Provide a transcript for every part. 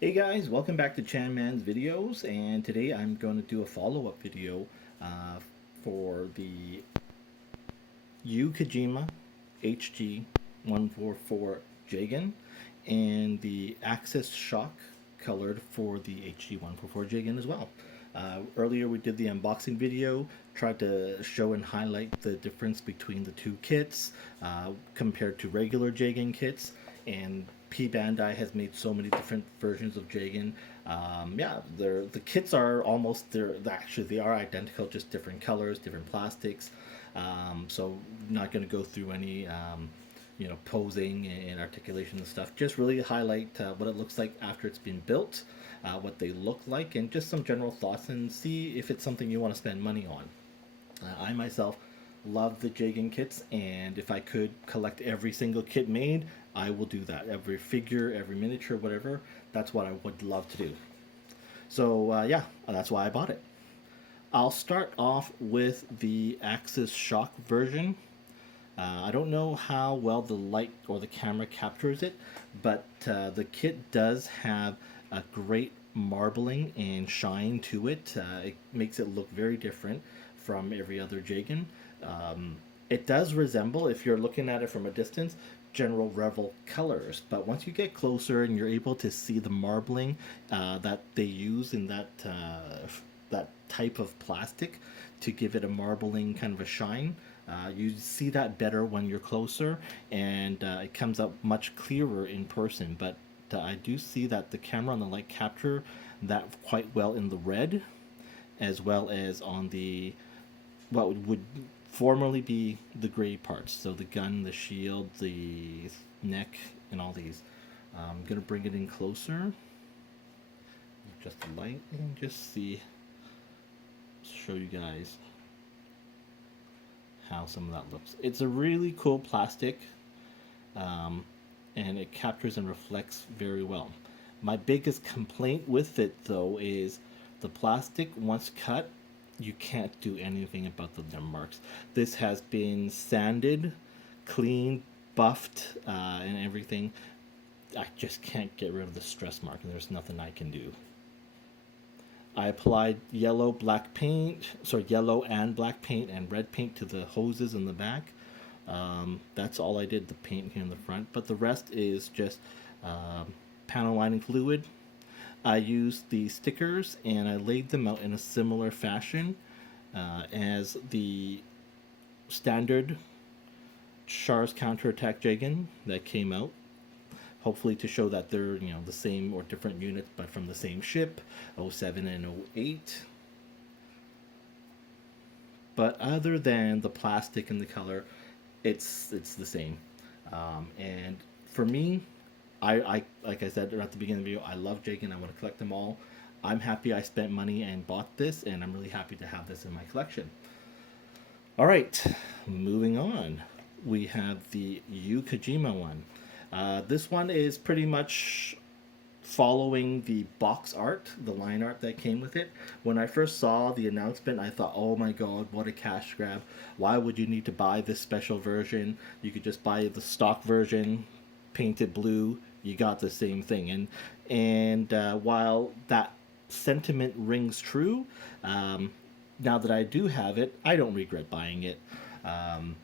Hey guys, welcome back to Chan Man's videos, and today I'm going to do a follow-up video uh, for the Yuu Kajima HG144 Jegan and the Axis Shock colored for the HG144 Jegan as well. Earlier we did the unboxing video, tried to show and highlight the difference between the two kits compared to regular Jegan kits, and P Bandai has made so many different versions of Jegan. Yeah, the kits are almost they are identical, just different colors, different plastics. So not going to go through any posing and articulation and stuff. Just really highlight what it looks like after it's been built, what they look like, and just some general thoughts, and see if it's something you want to spend money on. I myself love the Jegan kits, and if I could collect every single kit made, I will do that. Every figure, every miniature, whatever. That's what I would love to do. So yeah, that's why I bought it. I'll start off with the Axis Shock version. I don't know how well the light or the camera captures it, but the kit does have a great marbling and shine to it. It makes it look very different from every other Jegan. It does resemble, if you're looking at it from a distance, General Revel colors, but once you get closer and you're able to see the marbling that they use in that type of plastic to give it a marbling kind of a shine. You see that better when you're closer, and it comes up much clearer in person. But I do see that the camera on the light capture that quite well in the red, as well as on the what would formerly be the gray parts. So the gun, the shield, the neck, and all these. I'm gonna bring it in closer, just the light, and just show you guys how some of that looks. It's a really cool plastic, um, and it captures and reflects very well. My biggest complaint with it, though, is the plastic, once cut, you can't do anything about the limb marks. This has been sanded, cleaned, buffed, and everything. I just can't get rid of the stress mark, and there's nothing I can do. I applied yellow and black paint and red paint to the hoses in the back. That's all I did, the paint here in the front, but the rest is just panel lining fluid. I used the stickers and I laid them out in a similar fashion as the standard Char's counterattack Jegan that came out, hopefully to show that they're the same or different units but from the same ship, '07 and '08. But other than the plastic and the color, it's the same. And for me, I like I said at the beginning of the video, I love Jegan. I want to collect them all. I'm happy I spent money and bought this, and I'm really happy to have this in my collection. All right, moving on. We have the Yuu Kajima one. This one is pretty much following the box art, the line art that came with it. When I first saw the announcement, I thought, oh my god, what a cash grab. Why would you need to buy this special version? You could just buy the stock version, paint it blue, you got the same thing. And while that sentiment rings true, now that I do have it, I don't regret buying it. Um,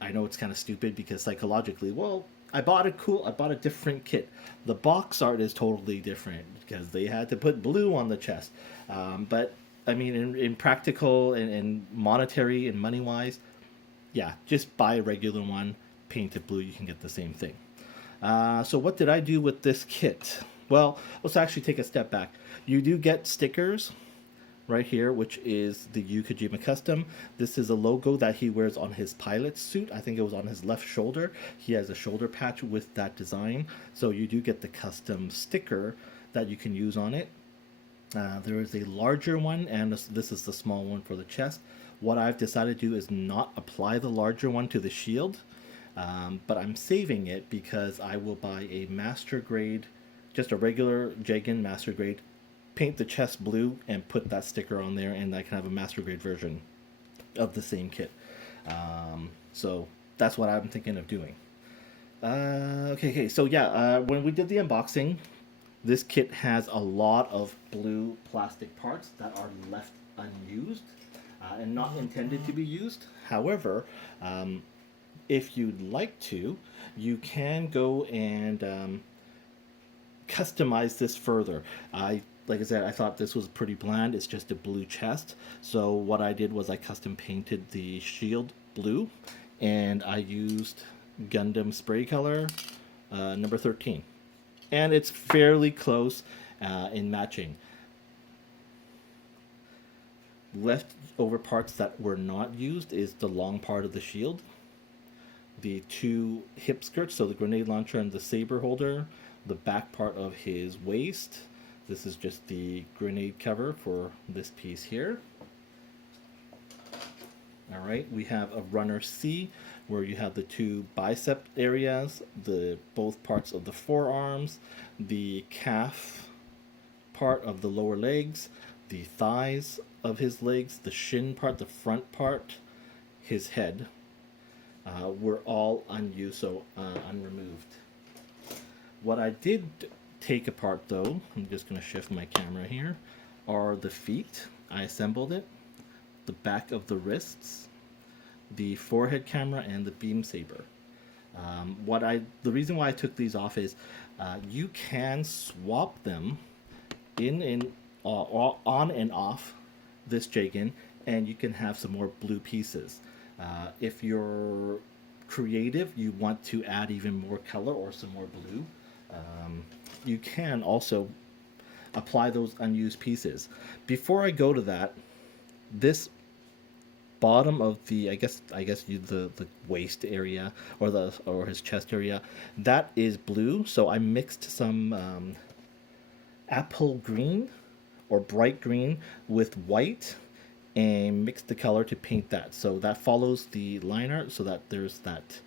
I know it's kind of stupid because psychologically, well, I bought a different kit. The box art is totally different because they had to put blue on the chest. But I mean, in practical and monetary and money wise, yeah, just buy a regular one, paint it blue, you can get the same thing. So what did I do with this kit? Well, let's actually take a step back. You do get stickers right here, which is the Yuu Kajima Custom. This is a logo that he wears on his pilot's suit. I think it was on his left shoulder. He has a shoulder patch with that design. So you do get the custom sticker that you can use on it. There is a larger one, and this is the small one for the chest. What I've decided to do is not apply the larger one to the shield, but I'm saving it because I will buy a master grade, just a regular Jegan master grade, paint the chest blue and put that sticker on there, and I can have a master grade version of the same kit. So that's what I'm thinking of doing. Okay, so yeah, when we did the unboxing, This kit has a lot of blue plastic parts that are left unused and not intended to be used. However, if you'd like to, you can go and customize this further. Like I said, I thought this was pretty bland. It's just a blue chest. So what I did was I custom painted the shield blue, and I used Gundam spray color number 13. And it's fairly close in matching. Leftover parts that were not used is the long part of the shield, the two hip skirts, so the grenade launcher and the saber holder, the back part of his waist. This is just the grenade cover for this piece here. All right, we have a runner C where you have the two bicep areas, the both parts of the forearms, the calf part of the lower legs, the thighs of his legs, the shin part, the front part, his head, were all unused, so unremoved. What I did take apart though, I'm just going to shift my camera here, are the feet. I assembled it, the back of the wrists, the forehead camera, and the beam saber. The reason why I took these off is you can swap them on and off this Jegan, and you can have some more blue pieces. If you're creative, you want to add even more color or some more blue, you can also apply those unused pieces. Before I go to that, this bottom of the the waist area or his chest area, that is blue. So I mixed some apple green or bright green with white and mixed the color to paint that. So that follows the line art, so that there's that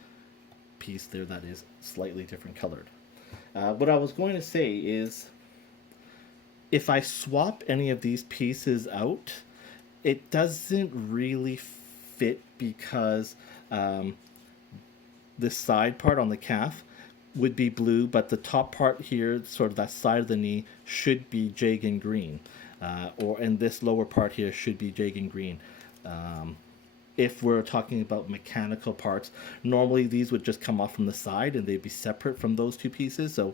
piece there that is slightly different colored. What I was going to say is, if I swap any of these pieces out, it doesn't really fit because the side part on the calf would be blue, but the top part here, sort of that side of the knee, should be Jegan green, and this lower part here should be Jegan green. If we're talking about mechanical parts, normally these would just come off from the side and they'd be separate from those two pieces. So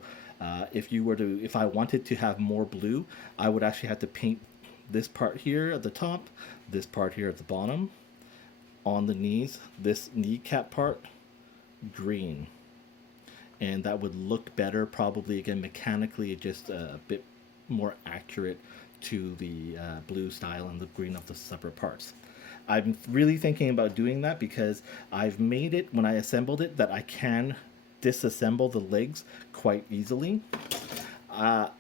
if I wanted to have more blue, I would actually have to paint this part here at the top, this part here at the bottom, on the knees, this kneecap part, green. And that would look better, probably, again, mechanically, just a bit more accurate to the blue style and the green of the separate parts. I'm really thinking about doing that because I've made it, when I assembled it, that I can disassemble the legs quite easily.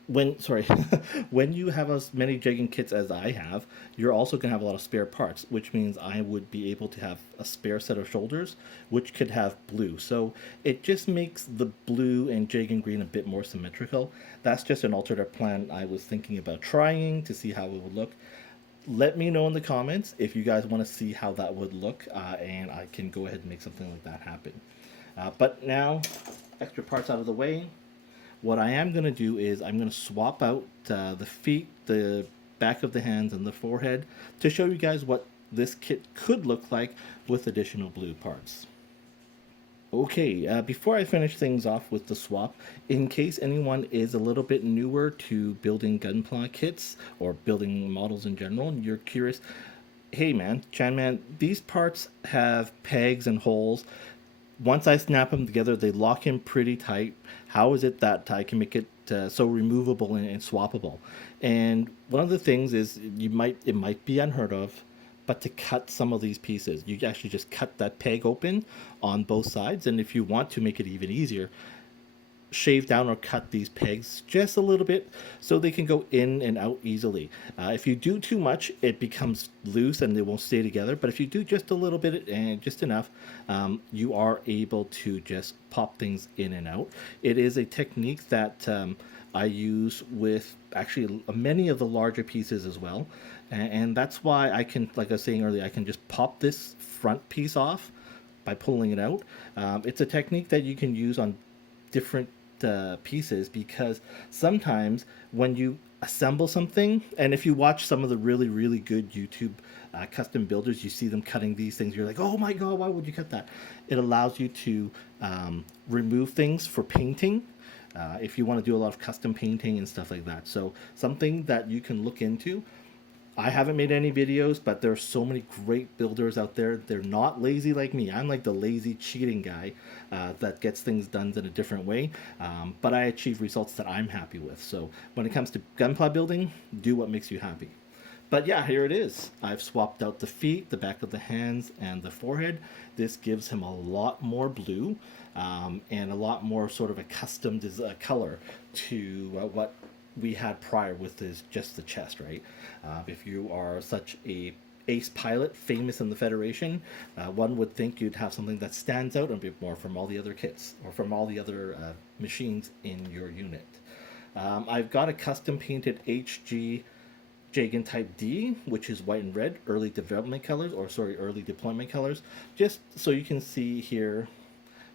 When you have as many Jegan kits as I have, you're also going to have a lot of spare parts, which means I would be able to have a spare set of shoulders, which could have blue. So it just makes the blue and Jegan green a bit more symmetrical. That's just an alternate plan I was thinking about trying to see how it would look. Let me know in the comments if you guys want to see how that would look, and I can go ahead and make something like that happen. But now, extra parts out of the way. What I am going to do is I'm going to swap out the feet, the back of the hands, and the forehead to show you guys what this kit could look like with additional blue parts. Okay, before I finish things off with the swap, in case anyone is a little bit newer to building Gunpla kits or building models in general, and you're curious, hey man, Chanman, these parts have pegs and holes. Once I snap them together, they lock in pretty tight. How is it that I can make it so removable and swappable? And one of the things is it might be unheard of, but to cut some of these pieces, you actually just cut that peg open on both sides. And if you want to make it even easier, shave down or cut these pegs just a little bit so they can go in and out easily. If you do too much, it becomes loose and they won't stay together. But if you do just a little bit and just enough, you are able to just pop things in and out. It is a technique that I use with actually many of the larger pieces as well. And that's why I can, like I was saying earlier, I can just pop this front piece off by pulling it out. It's a technique that you can use on different pieces, because sometimes when you assemble something, and if you watch some of the really, really good YouTube custom builders, you see them cutting these things. You're like, oh my God, why would you cut that? It allows you to remove things for painting. If you want to do a lot of custom painting and stuff like that. So something that you can look into. I haven't made any videos, but there are so many great builders out there. They're not lazy like me. I'm like the lazy cheating guy that gets things done in a different way. But I achieve results that I'm happy with. So when it comes to gunpla building, do what makes you happy. But yeah, here it is. I've swapped out the feet, the back of the hands, and the forehead. This gives him a lot more blue and a lot more sort of a custom color to what we had prior with his just the chest, right? If you are such a ace pilot, famous in the Federation, one would think you'd have something that stands out a bit more from all the other kits or from all the other machines in your unit. I've got a custom painted HG Jegan Type D, which is white and red, early development colors, or sorry, early deployment colors, just so you can see here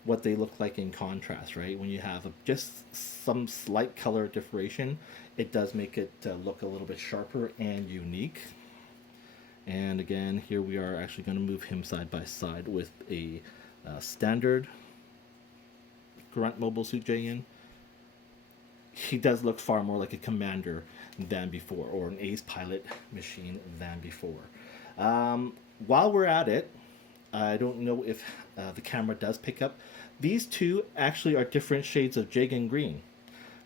what they look like in contrast, right? When you have just some slight color differentiation, it does make it look a little bit sharper and unique. And again, here we are actually going to move him side by side with a standard Grunt Mobile Suit Jegan. He does look far more like a commander than before, or an ace pilot machine than before. While we're at it, I don't know if the camera does pick up. These two actually are different shades of Jegan green.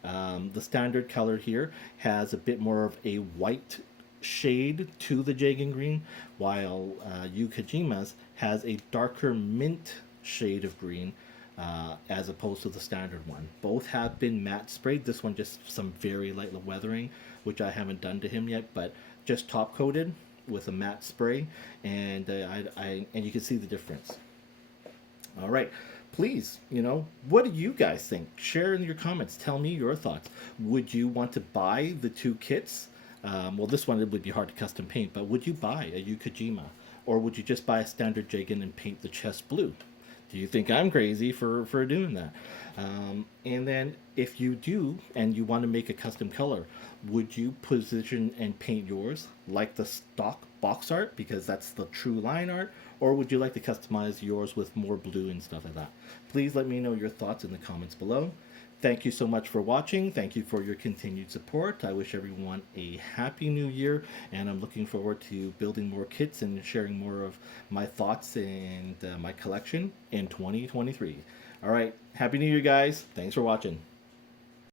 The standard color here has a bit more of a white shade to the Jegan green, while Yuu Kajima's has a darker mint shade of green as opposed to the standard one. Both have been matte sprayed. This one just some very light weathering, which I haven't done to him yet, but just top coated with a matte spray, and and you can see the difference. All right, please, what do you guys think? Share in your comments. Tell me your thoughts. Would you want to buy the two kits? Well, this one it would be hard to custom paint, but would you buy a Yuu Kajima, or would you just buy a standard Jegan and paint the chest blue? Do you think I'm crazy for doing that? And then if you do and you want to make a custom color, would you position and paint yours like the stock box art, because that's the true line art, or would you like to customize yours with more blue and stuff like that? Please let me know your thoughts in the comments below. Thank you so much for watching. Thank you for your continued support. I wish everyone a happy new year, and I'm looking forward to building more kits and sharing more of my thoughts and my collection in 2023. All right, happy new year, guys. Thanks for watching.